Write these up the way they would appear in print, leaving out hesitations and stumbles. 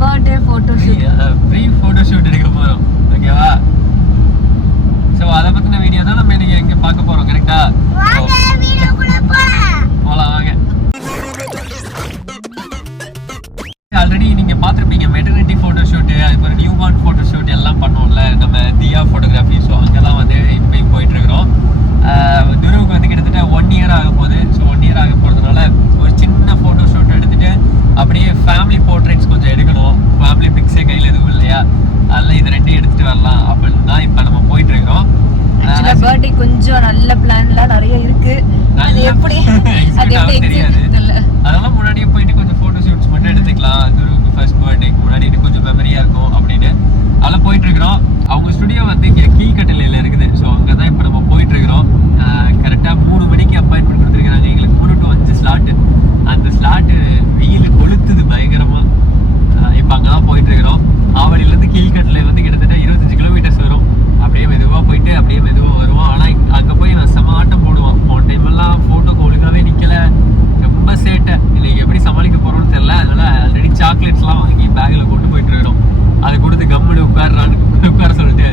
Birthday photo shoot, pre photo shoot எடுக்க போறோம். ஓகேவா? சோ அத பத்தின வீடியோ தான் நம்ம இன்னைக்கு எங்க பார்க்க போறோம். கரெக்ட்டா? வாங்க வீடியோக்குள்ள போலாம் வாங்க. ஆல்ரெடி நீங்க பாத்திருப்பீங்க மெட்டர்னிட்டி போட்டோ ஷூட், அப்புறம் நியூ பார்ன் போட்டோ ஷூட் எல்லாம் பண்ணோம்ல நம்ம தியா போட்டோகிராஃபி. ஸோ அங்கெல்லாம் வந்து இப்பயும் போயிட்டு இருக்கிறோம். துருவுக்கு வந்து கிட்டத்தட்ட 1 இயர் ஆக போகுது. ஸோ 1 இயர் ஆக போகிறதுனால ஒரு சின்ன ஃபோட்டோ ஷூட் எடுத்துகிட்டு அப்படியே ஃபேமிலி போர்ட்ரேட்ஸ் கொஞ்சம் எடுக்கணும். ஃபேமிலி பிக்ஸே கையில் எதுவும் இல்லையா, அதெல்லாம் இது ரெண்டையும் எடுத்துகிட்டு வரலாம் அப்படின்னு தான் இப்போ நம்ம போயிட்டு இருக்கிறோம். பர்த்டே கொஞ்சம் நல்ல பிளான்லாம் நிறைய இருக்கு. அது எப்படி தெரியாது, அதெல்லாம் முன்னாடியே போயிட்டு கொஞ்சம் ஃபோட்டோ ஷூட்ஸ் மட்டும் எடுத்துக்கலாம். துருவுக்கு ஃபர்ஸ்ட் பர்த்டேக்கு முன்னாடி இது கொஞ்சம் மெமரியாக இருக்கும் அப்படின்னு அதெல்லாம் போயிட்டு இருக்கிறோம். அவங்க ஸ்டுடியோ வந்து இங்கே கீழ்கட்டளையில் இருக்குது. ஸோ அங்கே தான் இப்போ நம்ம போயிட்டு இருக்கிறோம். கரெக்டாக 3 மணிக்கு அப்பாயின்மெண்ட் கொடுத்துருக்காங்க எங்களுக்கு. 3 to 5 ஸ்லாட்டு. அந்த ஸ்லாட்டு வெயில் கொளுத்துது பயங்கரமாக. இப்போ அங்கே தான் போயிட்டு இருக்கிறோம். ஆவடியிலேருந்து கீழ்கட்டளை வந்து கிட்டத்தட்ட 25 கிலோமீட்டர்ஸ் வரும். அப்படியே மெதுவாக போயிட்டு அப்படியே மெதுவாக வருவோம். ஆனால் அங்கே போய் நான் செம ஆட்டம் போடுவான். போன டைமெல்லாம் ஃபோட்டோக்கு ஒழுங்காகவே நிற்கலை, ரொம்ப சேட்டை. இன்னைக்கு எப்படி சமாளிக்க போகிறோம்னு தெரியல. அதனால் ஆல்ரெடி சாக்லேட்ஸ்லாம் வாங்கி பேக்கில் கொண்டு போயிட்டு இருக்கிறோம். அது கொடுத்து கம்முன்னு உட்கார சொல்லிட்டு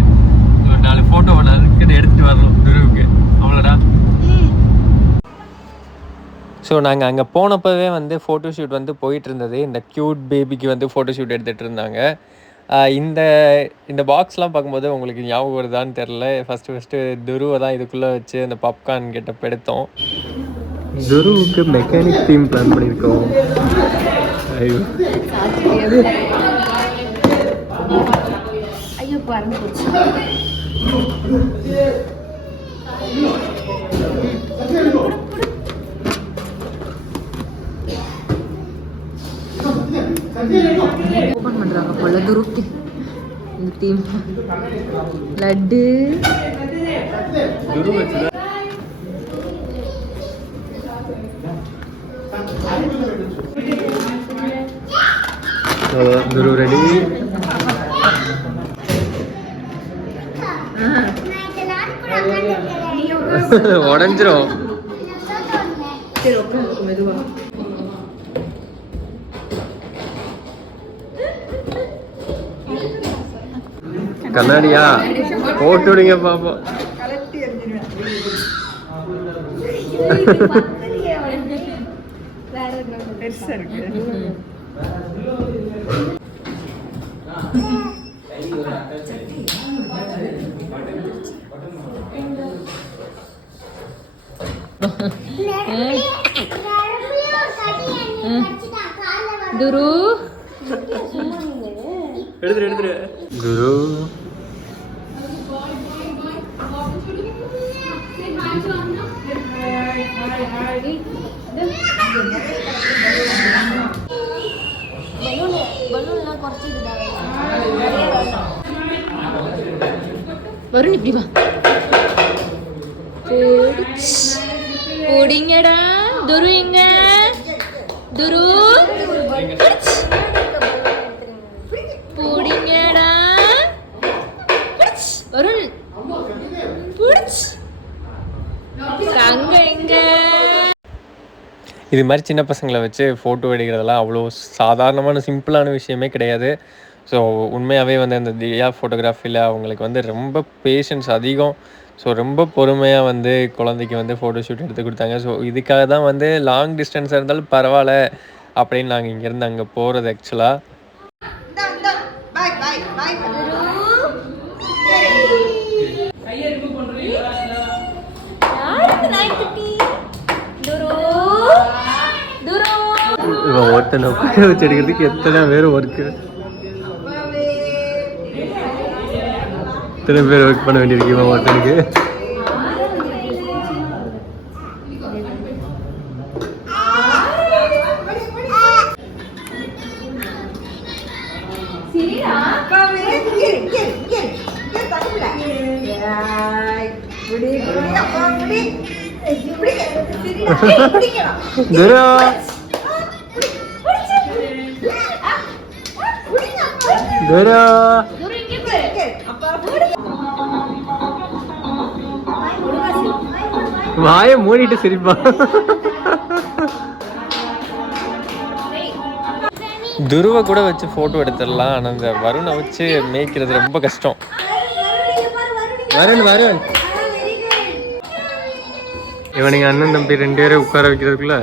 ஒரு 4 ஃபோட்டோ அதுக்குன்னு எடுத்துகிட்டு வரணும் துருவுக்கு. அவ்வளோடா. ஸோ நாங்கள் அங்கே போனப்போவே வந்து ஃபோட்டோ ஷூட் வந்து போயிட்டு இருந்தது. இந்த க்யூட் பேபிக்கு வந்து ஃபோட்டோ ஷூட் எடுத்துகிட்டு இருந்தாங்க. இந்த பாக்ஸ்லாம் பார்க்கும்போது உங்களுக்கு ஞாபகம் வருதான்னு தெரில. ஃபஸ்ட்டு துருவை தான் இதுக்குள்ளே வச்சு அந்த பாப்கார்ன் கெட்டப் எடுத்தோம். துருவுக்கு மெக்கானிக் தீம் பிளான் பண்ணியிருக்கோம். ஐயோ ஐயோ பறந்து போச்சு. ஓபன் பண்றாங்க போல துருக்கி இந்த தீம். லட்டு துரு ரெடி. உடஞ்சிரும். மெதுவா கண்ணாடியா போட்டு விடுங்க பாப்போம். துரு எடுத்துரு குரு. வருண் இப்படி வா. போடிங்கடா துரு. எங்க துரு போடிங்கடா. வருண் அங்க எங்க. இது மாதிரி சின்ன பசங்களை வச்சு ஃபோட்டோ எடுக்கிறதெல்லாம் அவ்வளோ சாதாரணமான சிம்பிளான விஷயமே கிடையாது. ஸோ உண்மையாகவே வந்து அந்த தியா ஃபோட்டோகிராஃபியில் அவங்களுக்கு வந்து ரொம்ப பேஷன்ஸ் அதிகம். ஸோ ரொம்ப பொறுமையாக வந்து குழந்தைக்கு வந்து ஃபோட்டோ ஷூட் எடுத்து கொடுத்தாங்க. ஸோ இதுக்காக தான் வந்து லாங் டிஸ்டன்ஸாக இருந்தாலும் பரவாயில்ல அப்படின்னு நாங்கள் இங்கேருந்து அங்கே போகிறது. ஆக்சுவலாக ஒருத்தனை உட்கார வச்சு எடுக்கிறதுக்கு எத்தனை பேர் ஒர்க்கு, எத்தனை பேர் ஒர்க் பண்ண வேண்டியிருக்கு ஒருத்தனுக்கு. வாய மூடிட்டு சிரிப்பா. துருவை கூட வச்சு ஃபோட்டோ எடுத்துடலாம். ஆனால் அந்த வருணை வச்சு மேய்க்கிறது ரொம்ப கஷ்டம். வருண் இவனுங்க அண்ணன் தம்பி 2 பேரும் உட்கார வைக்கிறதுக்குள்ள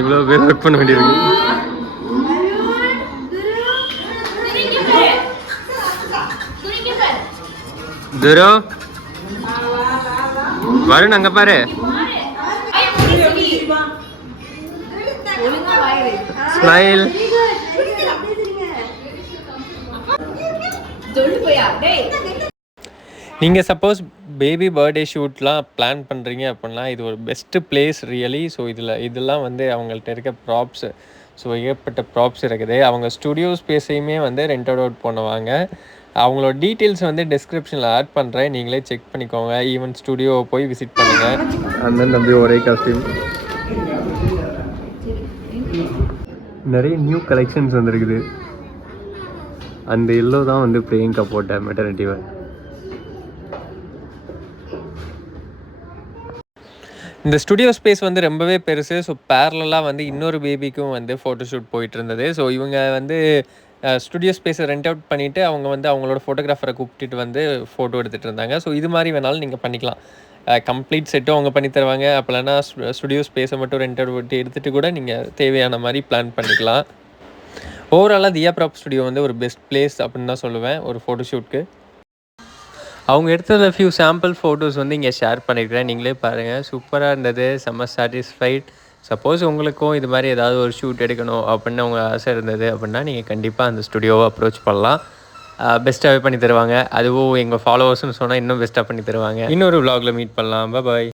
இவ்வளோ பேர் ஒர்க் பண்ண வேண்டியிருக்கு. துரு வருண் அங்க பாரு. ஸ்மைல். நீங்கள் சப்போஸ் பேபி பர்த்டே ஷூட்லாம் பிளான் பண்ணுறீங்க அப்படின்னா இது ஒரு பெஸ்ட்டு பிளேஸ் ரியலி. ஸோ இதெல்லாம் வந்து அவங்கள்ட்ட இருக்க ப்ராப்ஸு. ஸோ ஏகப்பட்ட ப்ராப்ஸ் இருக்குது. அவங்க ஸ்டுடியோ ஸ்பேஸையுமே வந்து ரெண்டட் அவுட் பண்ணுவாங்க. அவங்களோட டீட்டெயில்ஸ் வந்து டிஸ்கிரிப்ஷனில் ஆட் பண்ணுறேன், நீங்களே செக் பண்ணிக்கோங்க. ஈவன் ஸ்டுடியோ போய் விசிட் பண்ணுங்கள். அண்ணன் தம்பி ஒரே காஸ்டியூம். நிறைய நியூ கலெக்ஷன்ஸ் வந்துருக்குது. அந்த எல்லோ தான் வந்து பிரியங்கா போட்ட மெட்டர்னிட்டி வேர். இந்த ஸ்டுடியோ ஸ்பேஸ் வந்து ரொம்பவே பெருசு. ஸோ பேரலாக வந்து இன்னொரு பேபிக்கும் வந்து ஃபோட்டோஷூட் போயிட்டு இருந்தது. ஸோ இவங்க வந்து ஸ்டுடியோ ஸ்பேஸை ரெண்ட் அவுட் பண்ணிவிட்டு அவங்க வந்து அவங்களோட ஃபோட்டோகிராஃபரை கூப்பிட்டு வந்து ஃபோட்டோ எடுத்துகிட்டு இருந்தாங்க. ஸோ இது மாதிரி வேணாலும் நீங்கள் பண்ணிக்கலாம். கம்ப்ளீட் செட்டும் அவங்க பண்ணி தருவாங்க. அப்போலன்னா ஸ்டுடியோ ஸ்பேஸை மட்டும் ரெண்ட் அவுட் எடுத்துகிட்டு கூட நீங்கள் தேவையான மாதிரி பிளான் பண்ணிக்கலாம். ஓவராலாக தியா ப்ராப் ஸ்டுடியோ வந்து ஒரு பெஸ்ட் பிளேஸ் அப்படின்னு தான் சொல்லுவேன் ஒரு ஃபோட்டோஷூட்க்கு. அவங்க எடுத்ததில் ஃபியூ சாம்பிள் ஃபோட்டோஸ் வந்து இங்கே ஷேர் பண்ணியிருக்கிறேன், நீங்களே பாருங்கள். சூப்பராக இருந்தது, செம்ம சாட்டிஸ்ஃபைட். சப்போஸ் உங்களுக்கும் இது மாதிரி ஏதாவது ஒரு ஷூட் எடுக்கணும் அப்படின்னு உங்கள் ஆசை இருந்தது அப்படின்னா நீங்கள் கண்டிப்பாக அந்த ஸ்டுடியோவை அப்ரோச் பண்ணலாம். பெஸ்ட்டாகவே பண்ணி தருவாங்க. அதுவும் எங்கள் ஃபாலோவர்ஸ்னு சொன்னால் இன்னும் பெஸ்ட்டாக பண்ணி தருவாங்க. இன்னொரு vlogல மீட் பண்ணலாம். பாய்.